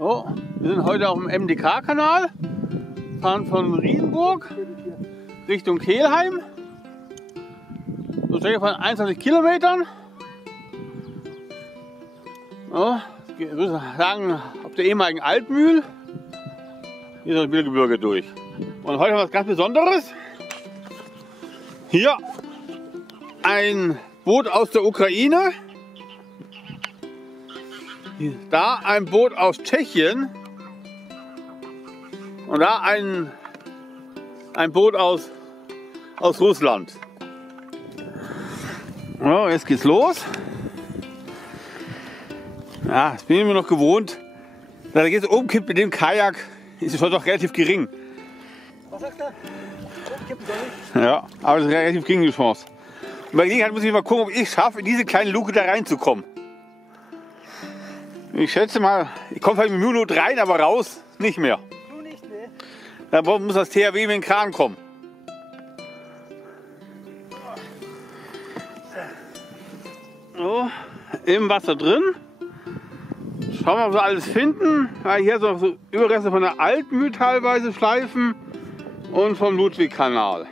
Oh, wir sind heute auf dem MDK-Kanal, fahren von Riedenburg Richtung Kelheim. So Strecke von 21 Kilometern. Oh, ich würde sagen, auf der ehemaligen Altmühl. Hier ist das Mittelgebirge durch. Und heute haben wir was ganz Besonderes. Hier ein Boot aus der Ukraine. Da ein Boot aus Tschechien. Und da ein Boot aus Russland. So, jetzt geht's los. Ja, das bin ich mir noch gewohnt. Da geht es umkippt mit dem Kajak, ist es schon doch relativ gering. Was sagt er? Umkippen soll ich? Ja, aber es ist relativ gering die Chance. Und bei Gelegenheit muss ich mal gucken, ob ich es schaffe, in diese kleine Luke da reinzukommen. Ich schätze mal, ich komme vielleicht mit dem Minute rein, aber raus nicht mehr. Du nicht, ne? Da muss das THW mit dem Kran kommen. So, im Wasser drin. Schauen wir mal, ob wir alles finden. Ja, hier sind noch so Überreste von der Altmühl teilweise, Schleifen und vom Ludwig-Kanal.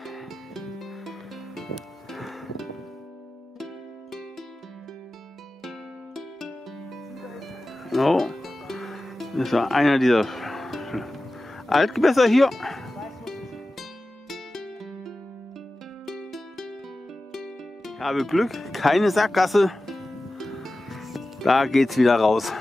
So, das ist ja einer dieser Altgewässer hier. Ich habe Glück, keine Sackgasse. Da geht's wieder raus.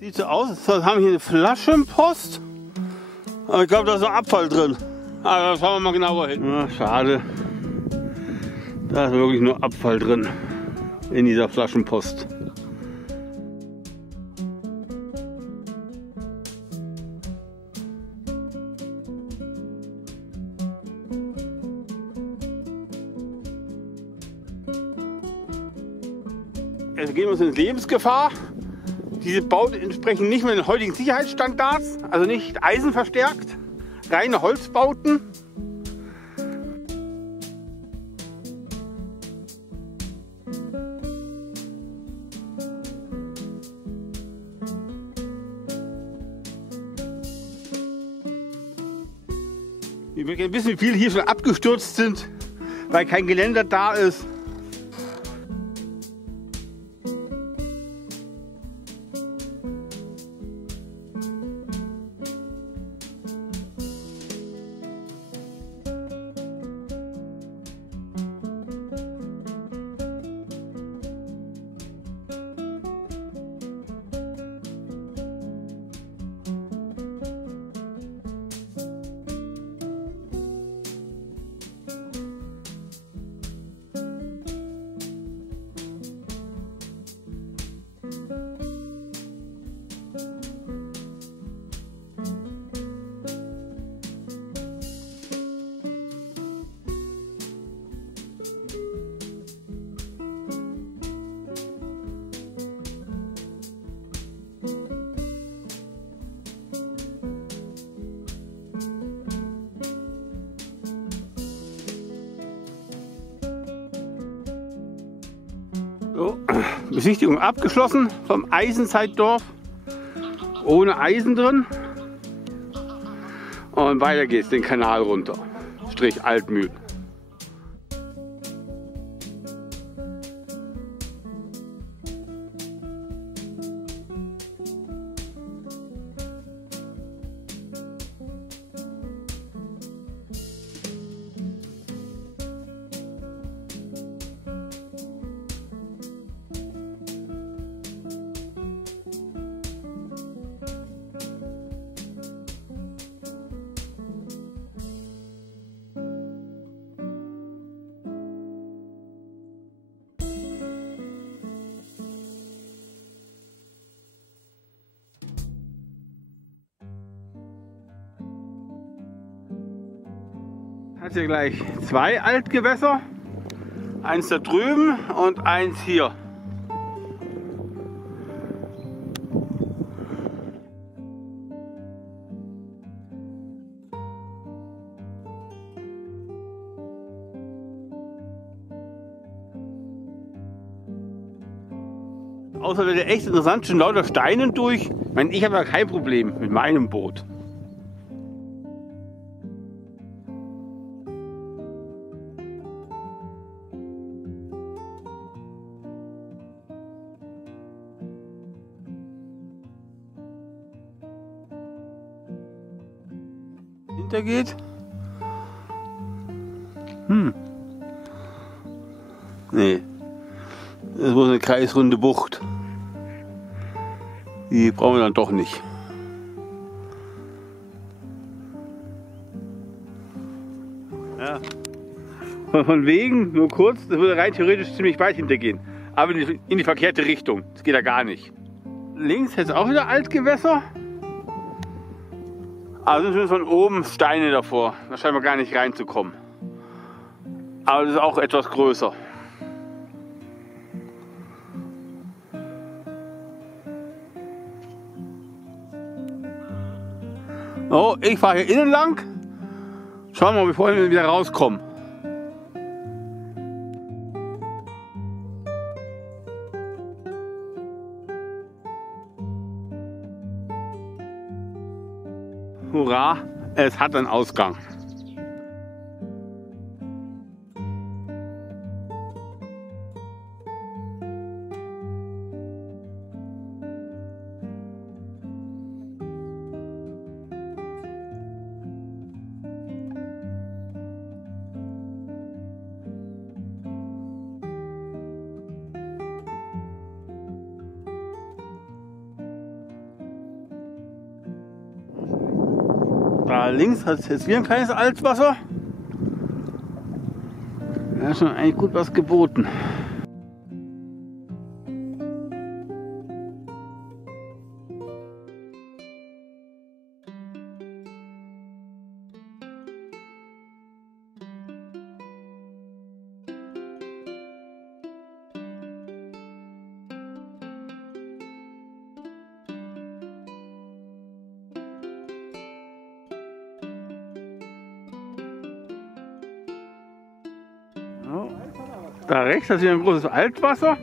Sieht so aus, wir haben hier eine Flaschenpost. Aber ich glaube, da ist noch Abfall drin. Aber da schauen wir mal genauer hin. Ja, schade. Da ist wirklich nur Abfall drin in dieser Flaschenpost. Jetzt gehen wir uns in Lebensgefahr. Diese Bauten entsprechen nicht mehr den heutigen Sicherheitsstandards, also nicht eisenverstärkt, reine Holzbauten. Wir merken wissen, wie viele hier schon abgestürzt sind, weil kein Geländer da ist. So, Besichtigung abgeschlossen vom Eisenzeitdorf. Ohne Eisen drin. Und weiter geht's den Kanal runter. Strich Altmühl. Hat hier gleich zwei Altgewässer. Eins da drüben und eins hier. Außer wäre echt interessant, schon lauter Steinen durch. Ich meine, ich habe ja kein Problem mit meinem Boot. Hintergeht. Nee. Das ist wohl eine kreisrunde Bucht. Die brauchen wir dann doch nicht. Ja. Von wegen, nur kurz, das würde rein theoretisch ziemlich weit hintergehen. Aber in die verkehrte Richtung. Das geht ja gar nicht. Links jetzt auch wieder Altgewässer. Also sind von oben Steine davor. Da scheint man gar nicht reinzukommen. Aber das ist auch etwas größer. So, ich fahre hier innen lang. Schauen wir mal, bevor wir wieder rauskommen. Hurra, es hat einen Ausgang. Da links hat es jetzt wieder ein kleines Altwasser. Da ist schon eigentlich gut was geboten. Da rechts ist hier ein großes Altwasser.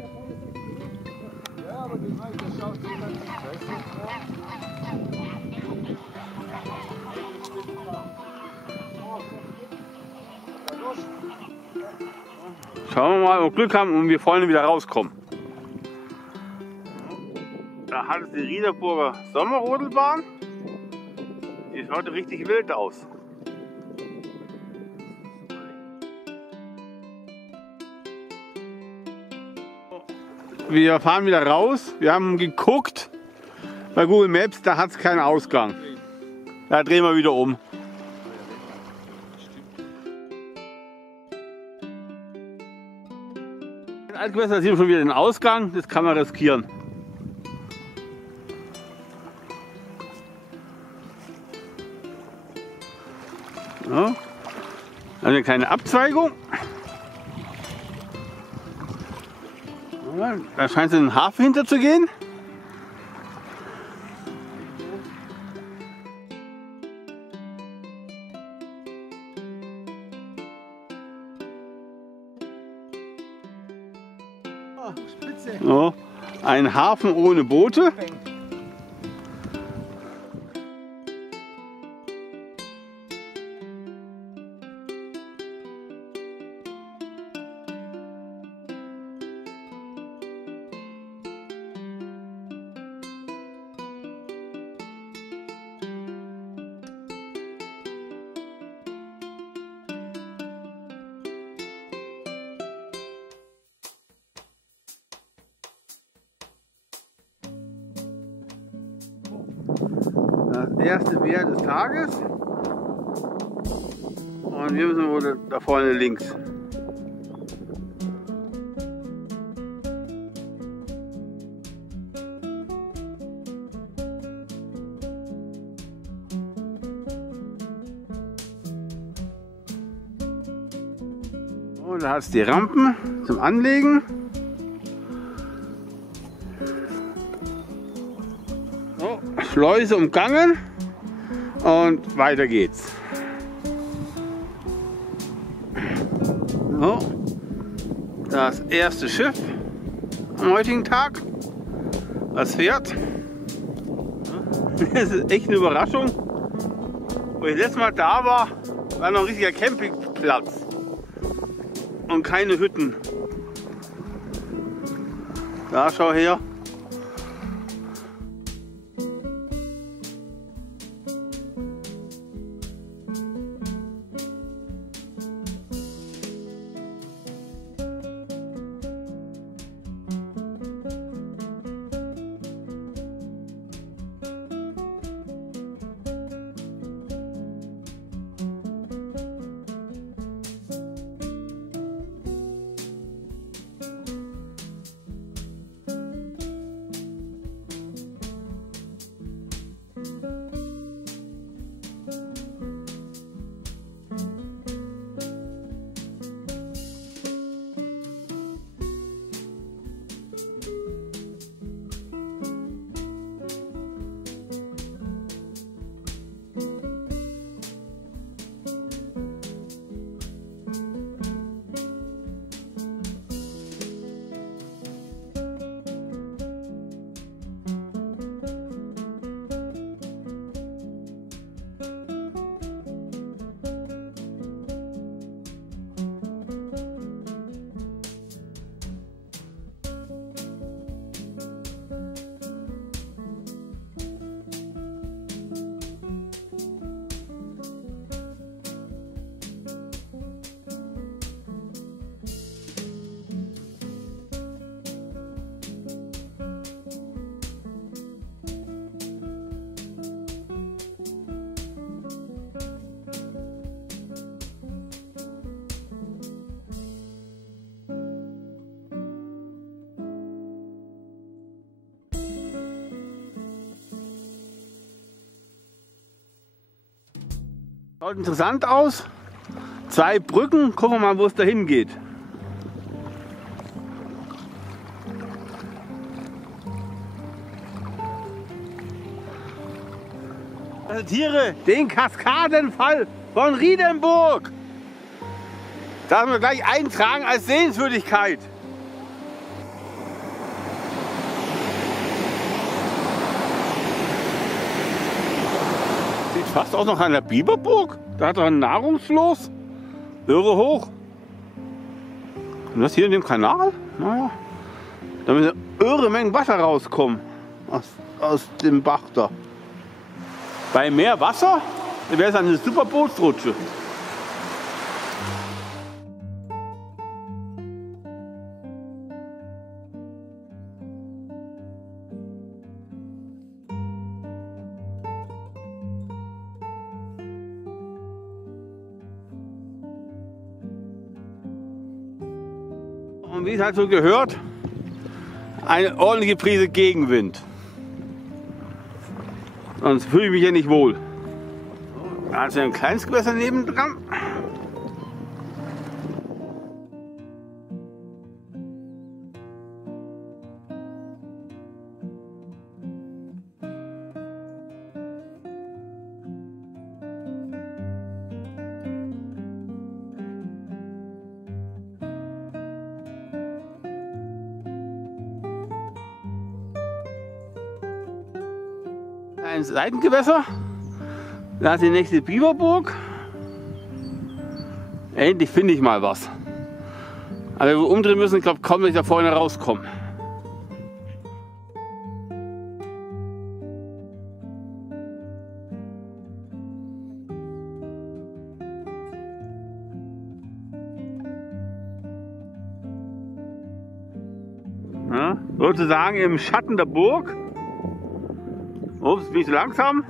Schauen wir mal, ob wir Glück haben und wir vorne wieder rauskommen. Da hat es die Riederburger Sommerrodelbahn. Die schaut richtig wild aus. Wir fahren wieder raus. Wir haben geguckt bei Google Maps, da hat es keinen Ausgang. Da drehen wir wieder um. In Altgewässer sehen wir schon wieder den Ausgang, das kann man riskieren. Ja. Eine kleine Abzweigung. Da scheint es in den Hafen hinter zu gehen. Oh, Spitze. So, ein Hafen ohne Boote. Das erste Meer des Tages. Und wir müssen wohl da vorne links. Und da hat es die Rampen zum Anlegen. So, Schleuse umgangen und weiter geht's. So, das erste Schiff am heutigen Tag, das fährt. Das ist echt eine Überraschung. Wo ich letztes Mal da war, war noch ein richtiger Campingplatz und keine Hütten. Da, schau her. Schaut interessant aus. 2 Brücken, gucken wir mal, wo es dahin geht. Präsentiere den Kaskadenfall von Riedenburg. Das müssen wir gleich eintragen als Sehenswürdigkeit. Sieht fast aus nach einer Biberburg. Da hat er ein Nahrungsfloß. Irre hoch. Und das hier in dem Kanal? Naja. Da müssen irre Mengen Wasser rauskommen. Aus dem Bach da. Bei mehr Wasser wäre es eine super Bootsrutsche. Und wie es halt so gehört, eine ordentliche Prise Gegenwind. Sonst fühle ich mich hier nicht wohl. Da ist ein kleines Gewässer nebendran. Ein Seitengewässer. Da ist die nächste Biberburg. Endlich finde ich mal was. Aber wir umdrehen müssen, ich glaube kaum, dass ich da vorne rauskomme. Ja, sozusagen im Schatten der Burg. Ups, bin ich so langsam.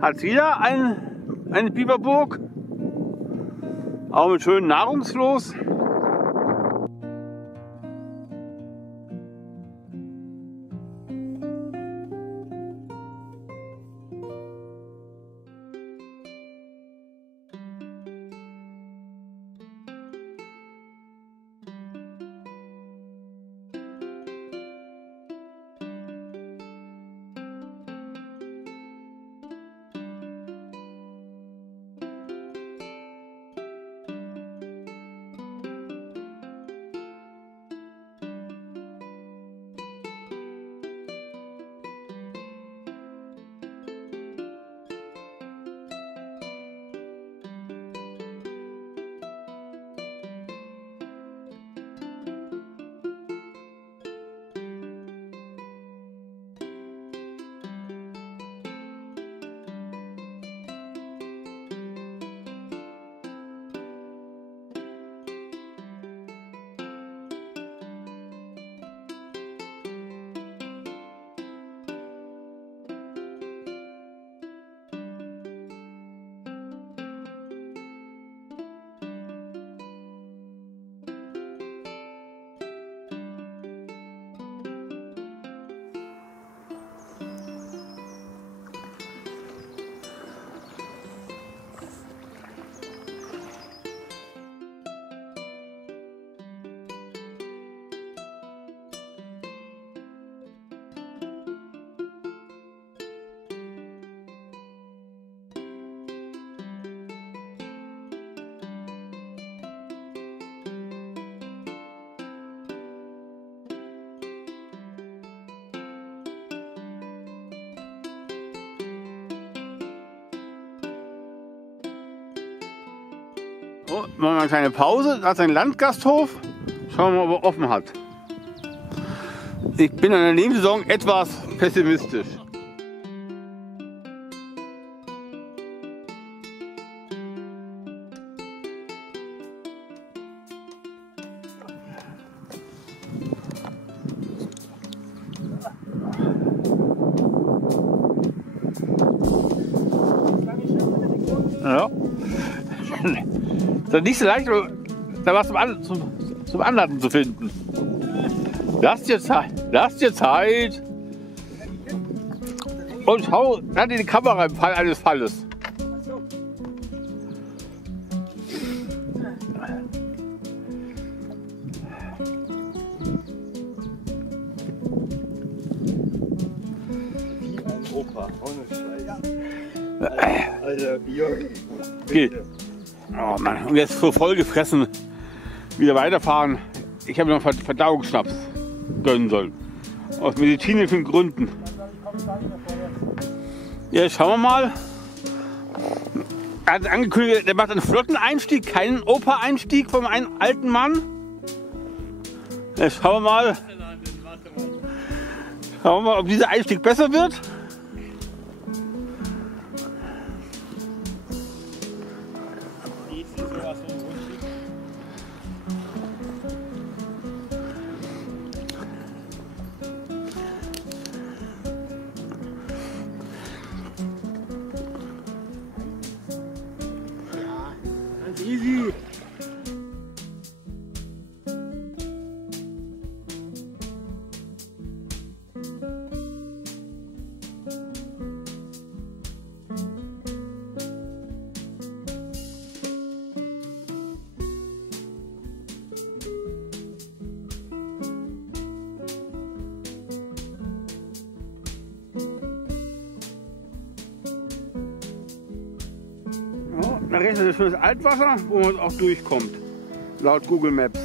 Hat es wieder eine Biberburg. Auch mit schönen Nahrungsfloß. So, machen wir eine kleine Pause. Da hat sein Landgasthof. Schauen wir mal, ob er offen hat. Ich bin in der Nebensaison etwas pessimistisch. Ja. Das ist nicht so leicht, da was zum Anladen zu finden. Lass dir Zeit. Und schau dann in die Kamera im Fall eines Falles. Opa, ohne Scheiß. Also, Jürgen. Geht. Oh Mann, und jetzt so voll gefressen wieder weiterfahren. Ich habe noch Verdauungsschnaps gönnen sollen. Aus medizinischen Gründen. Ja, schauen wir mal. Er hat angekündigt, der macht einen flotten Einstieg, keinen Oper-Einstieg vom einen alten Mann. Ja, schauen wir mal. Schauen wir mal, ob dieser Einstieg besser wird. Easy. Da rechts ist ein schönes Altwasser, wo man auch durchkommt, laut Google Maps.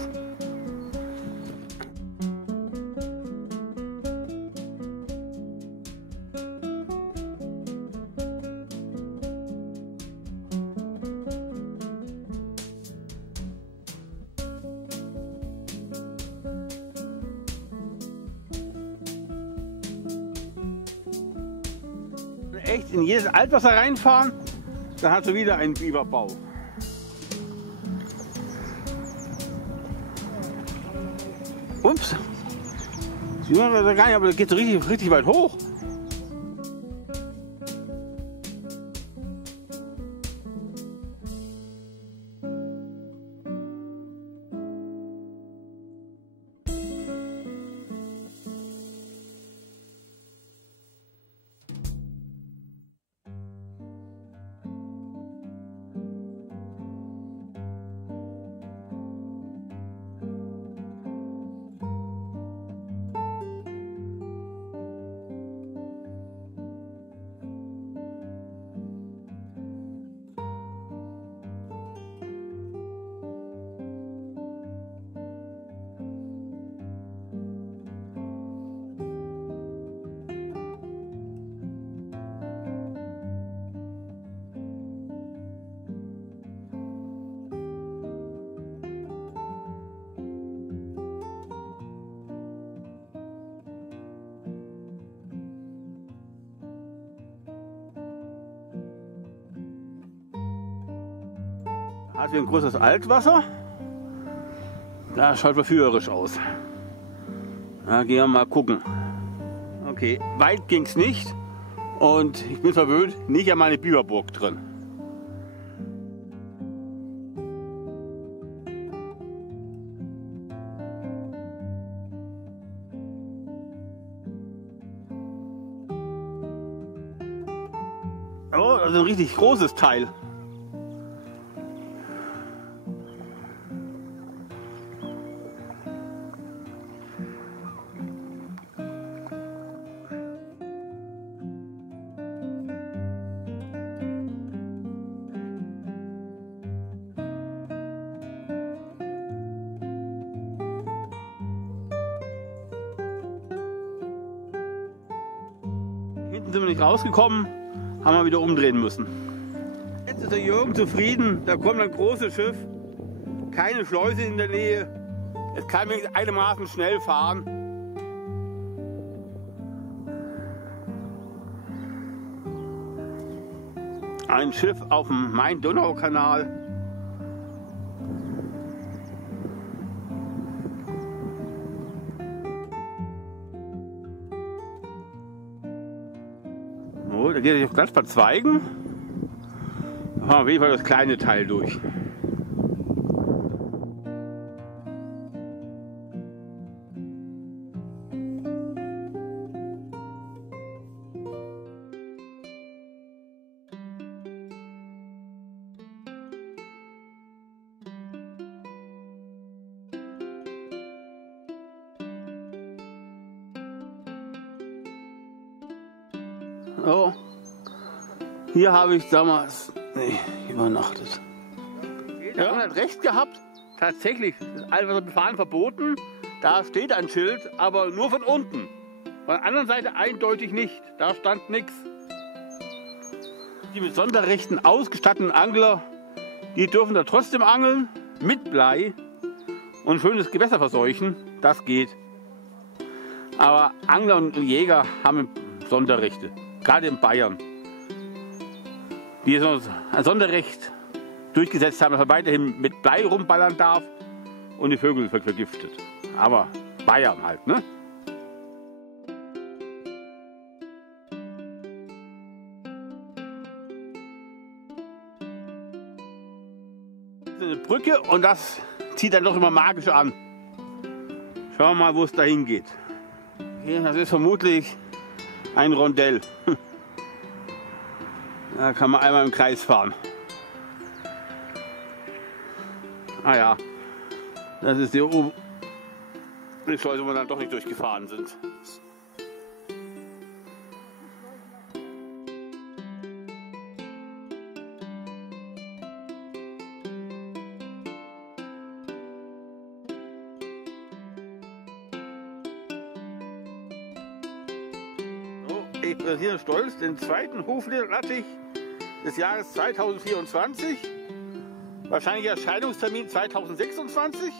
Echt in jedes Altwasser reinfahren. Da hast du wieder einen Biberbau. Ups. Sieht man da gar nicht, aber das geht so richtig weit hoch. Hat hier ein großes Altwasser. Das schaut verführerisch aus. Da gehen wir mal gucken. Okay, weit ging es nicht. Und ich bin verwöhnt, nicht an meine Biberburg drin. Oh, das ist ein richtig großes Teil. Hinten sind wir nicht rausgekommen, haben wir wieder umdrehen müssen. Jetzt ist der Jürgen zufrieden, da kommt ein großes Schiff keine Schleuse in der Nähe. Es kann wenigstens einigermaßen schnell fahren. Ein Schiff auf dem Main-Donau-Kanal. Oh, da geht es auf ganz paar Zweigen. Da fahren wir auf jeden Fall das kleine Teil durch. So, hier habe ich damals übernachtet. Der hat recht gehabt, tatsächlich ist alles befahren verboten. Da steht ein Schild, aber nur von unten. Von der anderen Seite eindeutig nicht, da stand nichts. Die mit Sonderrechten ausgestatteten Angler, die dürfen da trotzdem angeln, mit Blei und schönes Gewässer verseuchen, das geht. Aber Angler und Jäger haben Sonderrechte. Gerade in Bayern, die so ein Sonderrecht durchgesetzt haben, dass man weiterhin mit Blei rumballern darf und die Vögel vergiftet. Aber Bayern halt, ne? Das ist eine Brücke und das zieht dann doch immer magisch an. Schauen wir mal, wo es dahin geht. Okay, das ist vermutlich ein Rondell. Da kann man einmal im Kreis fahren. Ah ja, das ist die Schleuse, wo wir dann doch nicht durchgefahren sind. Ich präsentiere stolz den zweiten Huflattich des Jahres 2024. Wahrscheinlich Erscheinungstermin 2026.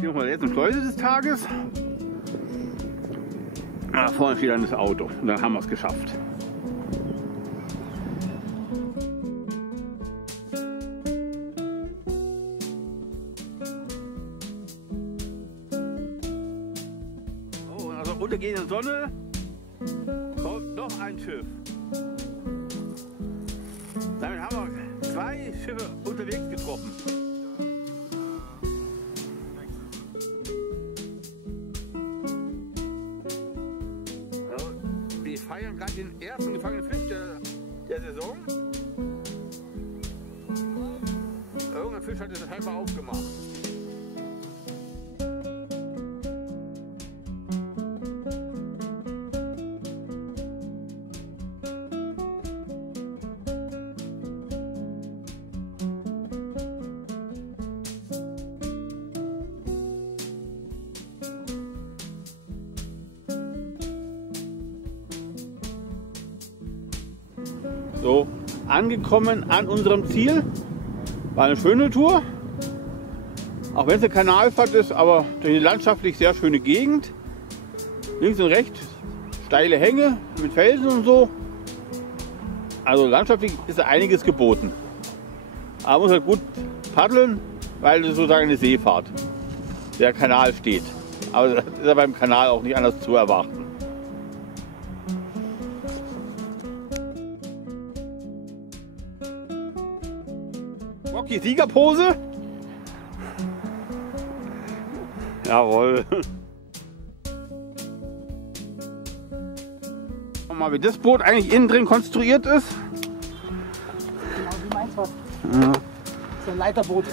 Hier nochmal jetzt eine Schleuse des Tages. Da vorne steht dann das Auto und dann haben wir es geschafft. Oh, und aus der untergehenden Sonne kommt noch ein Schiff. Damit haben wir 2 Schiffe unterwegs getroffen. Wir feiern gerade den ersten gefangenen Fisch der Saison. Irgendein Fisch hat es scheinbar aufgemacht. So, angekommen an unserem Ziel. War eine schöne Tour. Auch wenn es eine Kanalfahrt ist, aber durch eine landschaftlich sehr schöne Gegend. Links und rechts steile Hänge mit Felsen und so. Also landschaftlich ist da einiges geboten. Aber man muss halt gut paddeln, weil es sozusagen eine Seefahrt. Der Kanal steht. Aber das ist ja beim Kanal auch nicht anders zu erwarten. Rocky Siegerpose. Jawohl. Schau mal, wie das Boot eigentlich innen drin konstruiert ist. Genau wie meins was. Ja. Das ist ein Leiterboot.